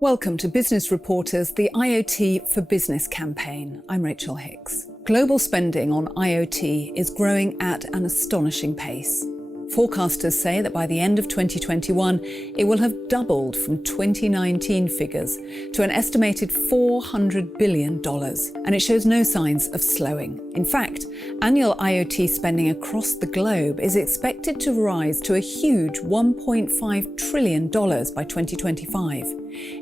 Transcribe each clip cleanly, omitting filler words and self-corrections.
Welcome to Business Reporter's The IoT for Business campaign. I'm Rachel Hicks. Global spending on IoT is growing at an astonishing pace. Forecasters say that by the end of 2021, it will have doubled from 2019 figures to an estimated $400 billion, and it shows no signs of slowing. In fact, annual IoT spending across the globe is expected to rise to a huge $1.5 trillion by 2025.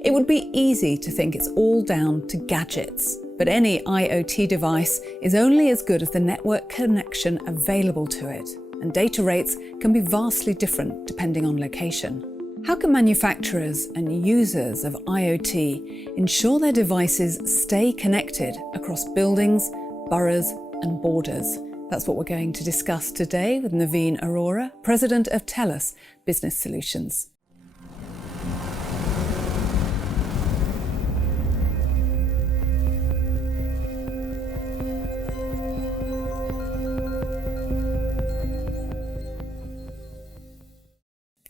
It would be easy to think it's all down to gadgets, but any IoT device is only as good as the network connection available to it, and data rates can be vastly different depending on location. How can manufacturers and users of IoT ensure their devices stay connected across buildings, boroughs, and borders? That's what we're going to discuss today with Naveen Arora, President of TELUS Business Solutions.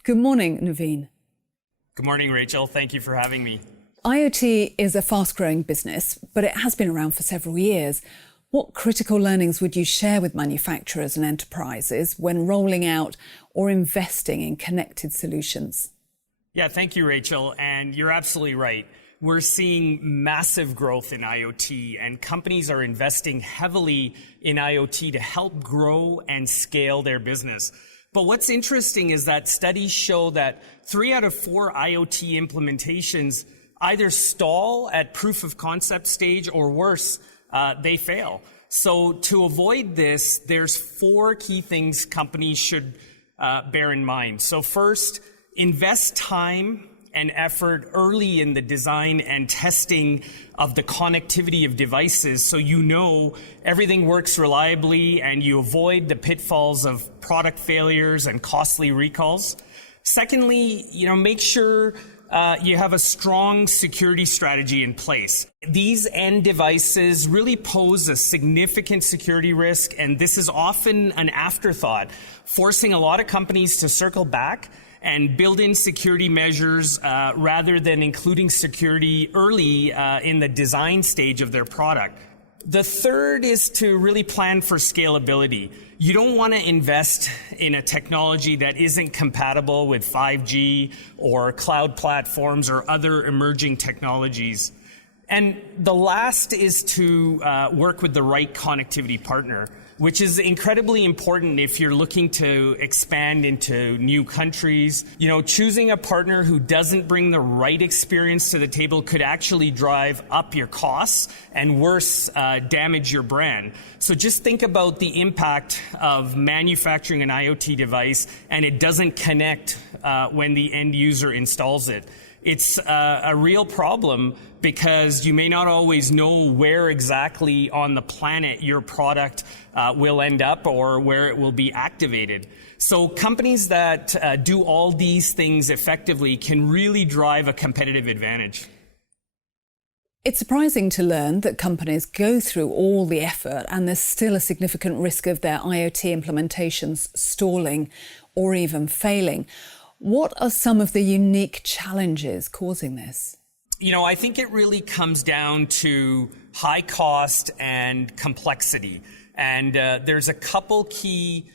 Good morning, Naveen. Good morning, Rachel. Thank you for having me. IoT is a fast-growing business, but it has been around for several years. What critical learnings would you share with manufacturers and enterprises when rolling out or investing in connected solutions? Yeah, thank you, Rachel. And you're absolutely right. We're seeing massive growth in IoT, and companies are investing heavily in IoT to help grow and scale their business. But what's interesting is that studies show that 3 out of 4 IoT implementations either stall at proof of concept stage or worse, they fail. So to avoid this, there's 4 key things companies should bear in mind. So first, invest time and effort early in the design and testing of the connectivity of devices so you know everything works reliably and you avoid the pitfalls of product failures and costly recalls. Secondly, make sure you have a strong security strategy in place. These end devices really pose a significant security risk, and this is often an afterthought, forcing a lot of companies to circle back and build in security measures rather than including security early in the design stage of their product. The third is to really plan for scalability. You don't want to invest in a technology that isn't compatible with 5G or cloud platforms or other emerging technologies. And the last is to work with the right connectivity partner, which is incredibly important if you're looking to expand into new countries. Choosing a partner who doesn't bring the right experience to the table could actually drive up your costs and worse, damage your brand. So just think about the impact of manufacturing an IoT device and it doesn't connect when the end user installs it. It's a real problem because you may not always know where exactly on the planet your product will end up or where it will be activated. So companies that do all these things effectively can really drive a competitive advantage. It's surprising to learn that companies go through all the effort and there's still a significant risk of their IoT implementations stalling or even failing. What are some of the unique challenges causing this? I think it really comes down to high cost and complexity. And there's a couple key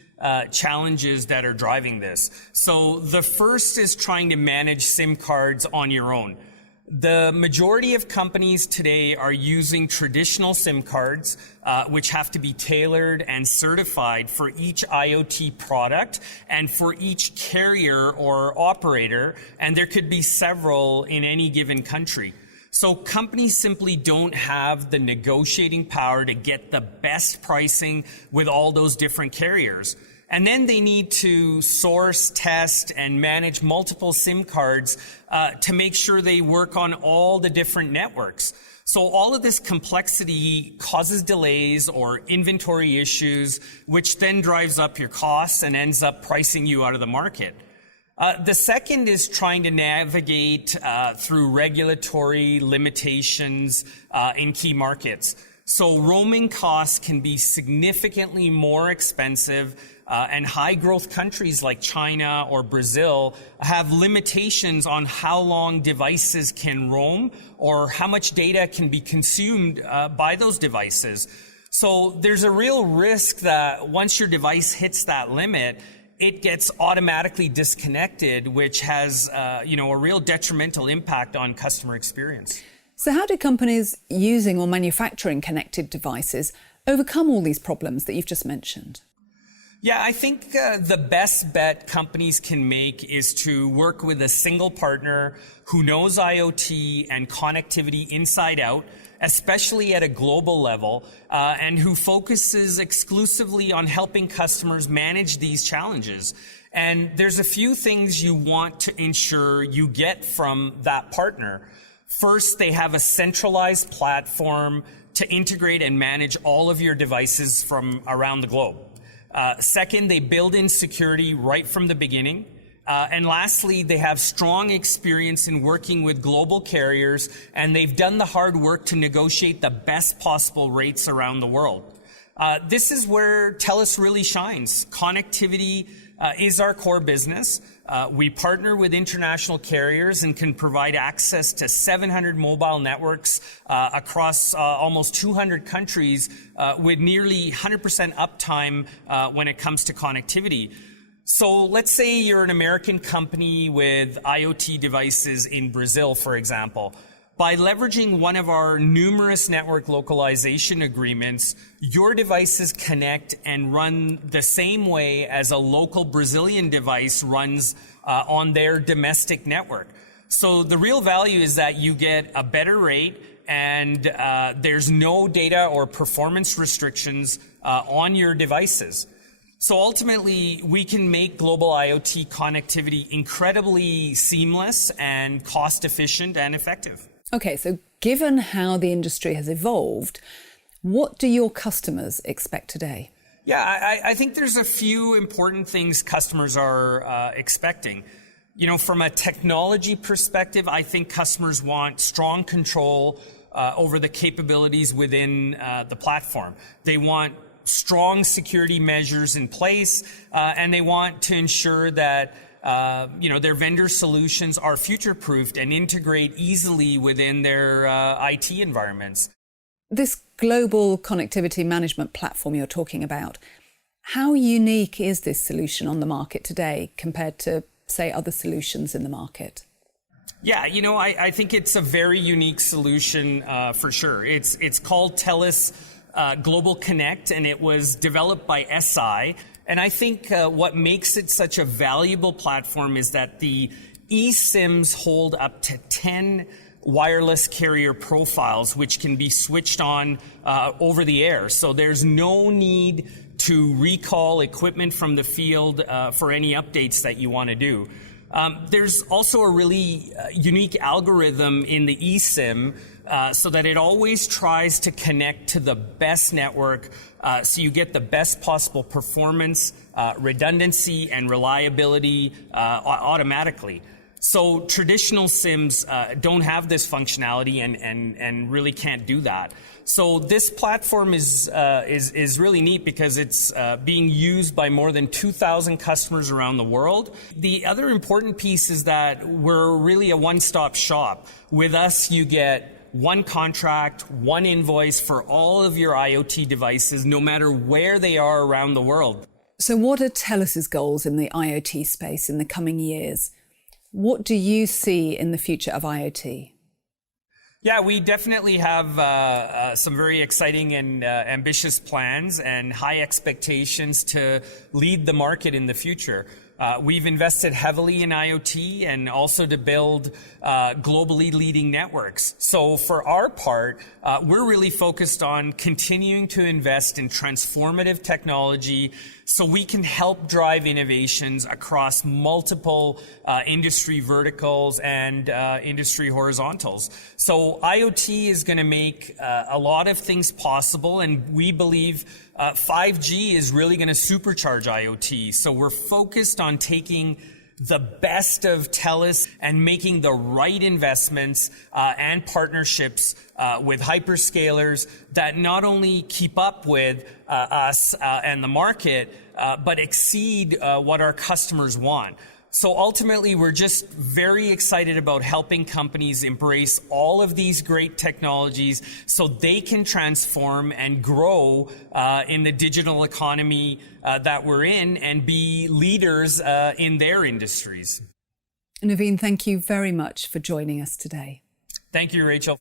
challenges that are driving this. So the first is trying to manage SIM cards on your own. The majority of companies today are using traditional SIM cards, which have to be tailored and certified for each IoT product and for each carrier or operator, and there could be several in any given country. So companies simply don't have the negotiating power to get the best pricing with all those different carriers. And then they need to source, test, and manage multiple SIM cards to make sure they work on all the different networks. So all of this complexity causes delays or inventory issues, which then drives up your costs and ends up pricing you out of the market. The second is trying to navigate through regulatory limitations in key markets. So roaming costs can be significantly more expensive And high growth countries like China or Brazil have limitations on how long devices can roam or how much data can be consumed by those devices. So there's a real risk that once your device hits that limit, it gets automatically disconnected, which has a real detrimental impact on customer experience. So how do companies using or manufacturing connected devices overcome all these problems that you've just mentioned? Yeah, I think the best bet companies can make is to work with a single partner who knows IoT and connectivity inside out, especially at a global level, and who focuses exclusively on helping customers manage these challenges. And there's a few things you want to ensure you get from that partner. First, they have a centralized platform to integrate and manage all of your devices from around the globe. Second, they build in security right from the beginning. And lastly, they have strong experience in working with global carriers, and they've done the hard work to negotiate the best possible rates around the world. This is where TELUS really shines. Connectivity is our core business. We partner with international carriers and can provide access to 700 mobile networks across almost 200 countries with nearly 100% uptime when it comes to connectivity. So let's say you're an American company with IoT devices in Brazil, for example. By leveraging one of our numerous network localization agreements, your devices connect and run the same way as a local Brazilian device runs on their domestic network. So the real value is that you get a better rate and there's no data or performance restrictions on your devices. So ultimately, we can make global IoT connectivity incredibly seamless and cost efficient and effective. Okay, so given how the industry has evolved, what do your customers expect today? Yeah, I think there's a few important things customers are expecting. From a technology perspective, I think customers want strong control over the capabilities within the platform. They want strong security measures in place, and they want to ensure that their vendor solutions are future-proofed and integrate easily within their IT environments. This global connectivity management platform you're talking about, how unique is this solution on the market today compared to, say, other solutions in the market? Yeah, I think it's a very unique solution for sure. It's called TELUS Global Connect, and it was developed by SI. And I think what makes it such a valuable platform is that the eSIMs hold up to 10 wireless carrier profiles, which can be switched on over the air. So there's no need to recall equipment from the field for any updates that you want to do. There's also a really unique algorithm in the eSIM so that it always tries to connect to the best network so you get the best possible performance, redundancy, and reliability automatically. So traditional SIMs don't have this functionality and really can't do that. So this platform is really neat because it's being used by more than 2,000 customers around the world. The other important piece is that we're really a one-stop shop. With us, you get one contract, one invoice for all of your IoT devices, no matter where they are around the world. So what are TELUS's goals in the IoT space in the coming years? What do you see in the future of IoT? Yeah, we definitely have some very exciting and ambitious plans and high expectations to lead the market in the future. We've invested heavily in IoT and also to build globally leading networks. So for our part, we're really focused on continuing to invest in transformative technology so we can help drive innovations across multiple industry verticals and industry horizontals. So IoT is going to make a lot of things possible, and we believe 5G is really going to supercharge IoT. So we're focused on taking the best of TELUS and making the right investments and partnerships with hyperscalers that not only keep up with us and the market, but exceed what our customers want. So ultimately, we're just very excited about helping companies embrace all of these great technologies so they can transform and grow in the digital economy that we're in and be leaders in their industries. Naveen, thank you very much for joining us today. Thank you, Rachel.